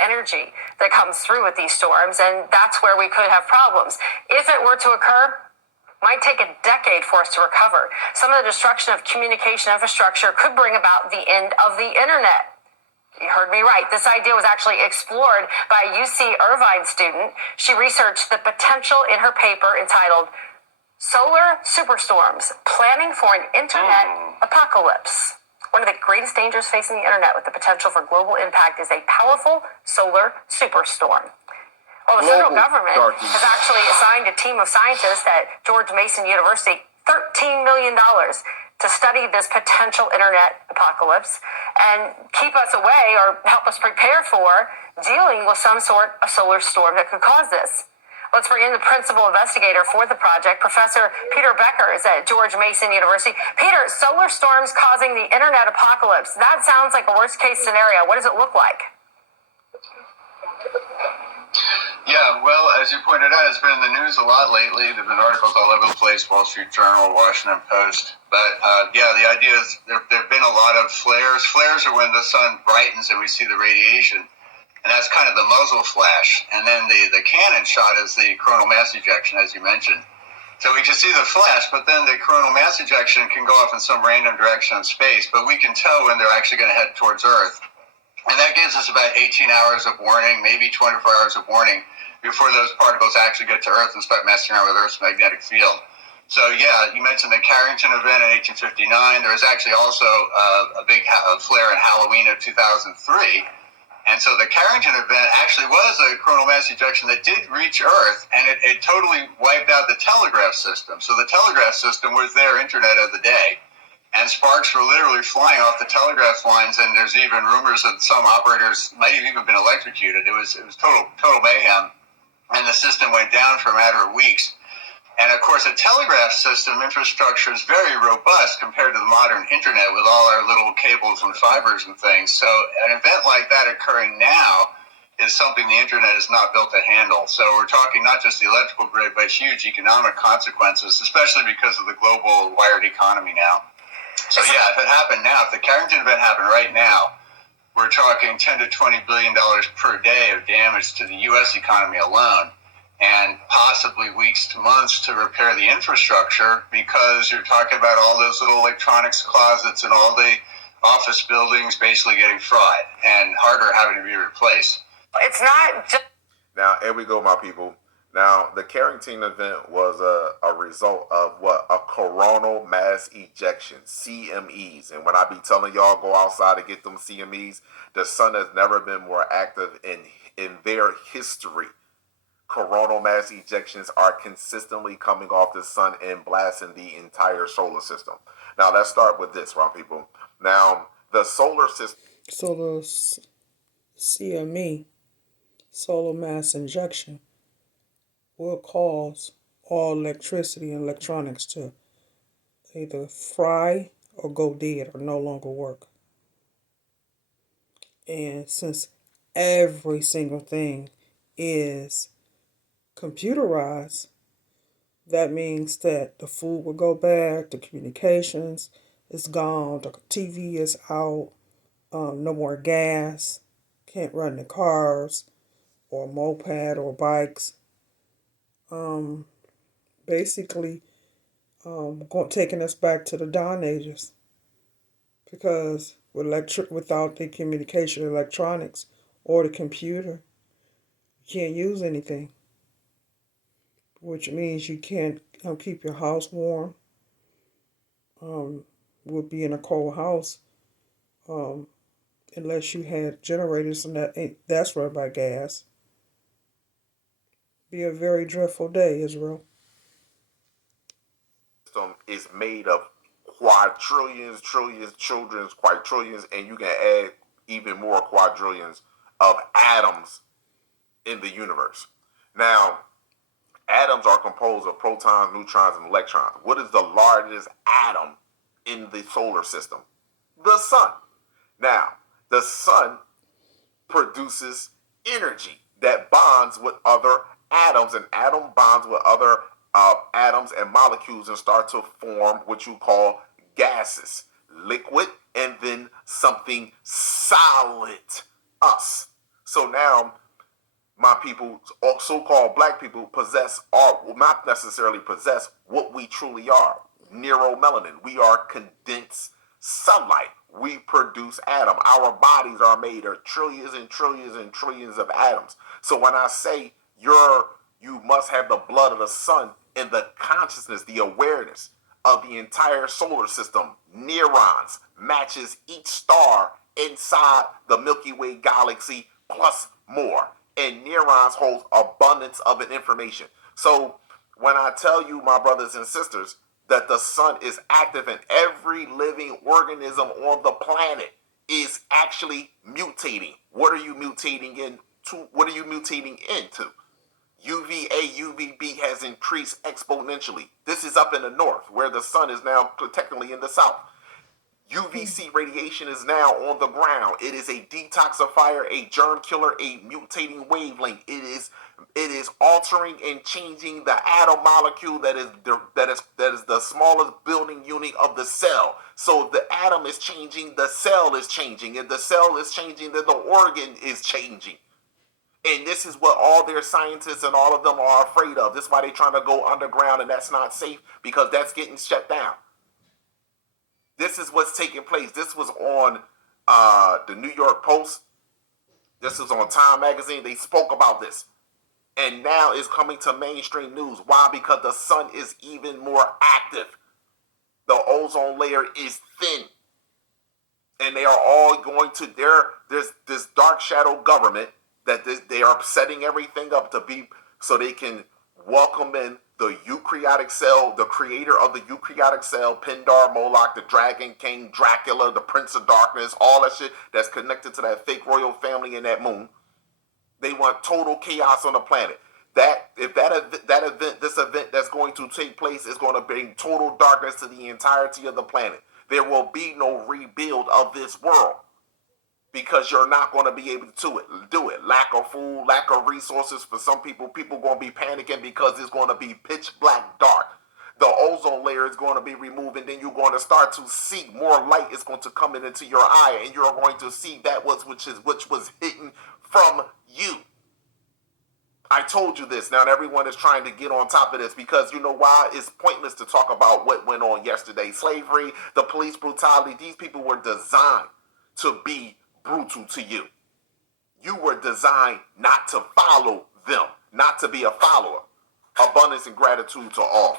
energy that comes through with these storms, and that's where we could have problems. If it were to occur, it might take a decade for us to recover. Some of the destruction of communication infrastructure could bring about the end of the internet. You heard me right. This idea was actually explored by a UC Irvine student. She researched the potential in her paper entitled Solar Superstorms, Planning for an Internet Apocalypse. One of the greatest dangers facing the internet with the potential for global impact is a powerful solar superstorm. Well, the federal government has actually assigned a team of scientists at George Mason University $13 million to study this potential internet apocalypse and keep us away or help us prepare for dealing with some sort of solar storm that could cause this. Let's bring in the principal investigator for the project, Professor Peter Becker is at George Mason University. Peter, solar storms causing the internet apocalypse. That sounds like a worst case scenario. What does it look like? Yeah, well, as you pointed out, it's been in the news a lot lately. There have been articles all over the place, Wall Street Journal, Washington Post. But, the idea is there have been a lot of flares. Flares are when the sun brightens and we see the radiation. And that's kind of the muzzle flash. And then the cannon shot is the coronal mass ejection, as you mentioned. So we can see the flash, but then the coronal mass ejection can go off in some random direction in space. But we can tell when they're actually going to head towards Earth. And that gives us about 18 hours of warning, maybe 24 hours of warning, before those particles actually get to Earth and start messing around with Earth's magnetic field. So, yeah, you mentioned the Carrington event in 1859. There was actually also a big flare in Halloween of 2003. And so the Carrington event actually was a coronal mass ejection that did reach Earth, and it totally wiped out the telegraph system. So the telegraph system was their internet of the day. And sparks were literally flying off the telegraph lines, and there's even rumors that some operators might have even been electrocuted. It was total mayhem. And the system went down for a matter of weeks. And of course, a telegraph system infrastructure is very robust compared to the modern internet with all our little cables and fibers and things. So an event like that occurring now is something the internet is not built to handle. So we're talking not just the electrical grid, but huge economic consequences, especially because of the global wired economy now. So yeah, if it happened now, if the Carrington event happened right now, we're talking $10 to $20 billion per day of damage to the U.S. economy alone, and possibly weeks to months to repair the infrastructure, because you're talking about all those little electronics closets and all the office buildings basically getting fried and hardware having to be replaced. It's not just... Now, here we go, my people. Now, the Carrington event was a result of what? A coronal mass ejection, CMEs. And when I be telling y'all go outside to get them CMEs, the sun has never been more active in their history. Coronal mass ejections are consistently coming off the sun and blasting the entire solar system. Now, let's start with this, my people. Now, the solar system... Solar CME, solar mass injection, will cause all electricity and electronics to either fry or go dead or no longer work. And since every single thing is computerized, that means that the food will go bad, the communications is gone, the TV is out, no more gas, can't run the cars or moped or bikes. Basically, taking us back to the Dawn Ages, because without the communication, electronics, or the computer, you can't use anything, which means you can't keep your house warm. Would be in a cold house, unless you had generators, and that's run by gas. Be a very dreadful day, Israel. Is made of quadrillions, trillions, children's, quadrillions, and you can add even more quadrillions of atoms in the universe. Now, atoms are composed of protons, neutrons, and electrons. What is the largest atom in the solar system? The sun. Now, the sun produces energy that bonds with other atoms, and atom bonds with other atoms and molecules and start to form what you call gases, liquid, and then something solid, us. So now my people, so-called black people, possess, or well, not necessarily possess, what we truly are. Neuromelanin. We are condensed sunlight. We produce atom. Our bodies are made of trillions and trillions and trillions of atoms. So when I say you must have the blood of the sun and the consciousness, the awareness of the entire solar system, neurons, matches each star inside the Milky Way galaxy plus more. And neurons hold abundance of an information. So when I tell you, my brothers and sisters, that the sun is active and every living organism on the planet is actually mutating. What are you mutating into? What are you mutating into? UVA, UVB has increased exponentially. This is up in the north, where the sun is now technically in the south. UVC radiation is now on the ground. It is a detoxifier, a germ killer, a mutating wavelength. It is altering and changing the atom molecule that is the smallest building unit of the cell. So if the atom is changing, the cell is changing. If the cell is changing, then the organ is changing. And this is what all their scientists and all of them are afraid of. This is why they're trying to go underground, and that's not safe because that's getting shut down. This is what's taking place. This was on the New York Post. This was on Time Magazine. They spoke about this. And now it's coming to mainstream news. Why? Because the sun is even more active. The ozone layer is thin. And they are all going to, there's this dark shadow government that they are setting everything up to be so they can welcome in the eukaryotic cell, the creator of the eukaryotic cell, Pindar, Moloch, the Dragon King, Dracula, the Prince of Darkness, all that shit that's connected to that fake royal family and that moon. They want total chaos on the planet. This event that's going to take place is going to bring total darkness to the entirety of the planet. There will be no rebuild of this world. Because you're not going to be able to do it. Lack of food, lack of resources for some people. People going to be panicking because it's going to be pitch black dark. The ozone layer is going to be removed, and then you're going to start to see more light is going to come into your eye, and you're going to see that which was hidden from you. I told you this. Now everyone is trying to get on top of this because you know why? It's pointless to talk about what went on yesterday. Slavery, the police brutality. These people were designed to be brutal to you. You were designed not to follow them, not to be a follower. Abundance and gratitude to all.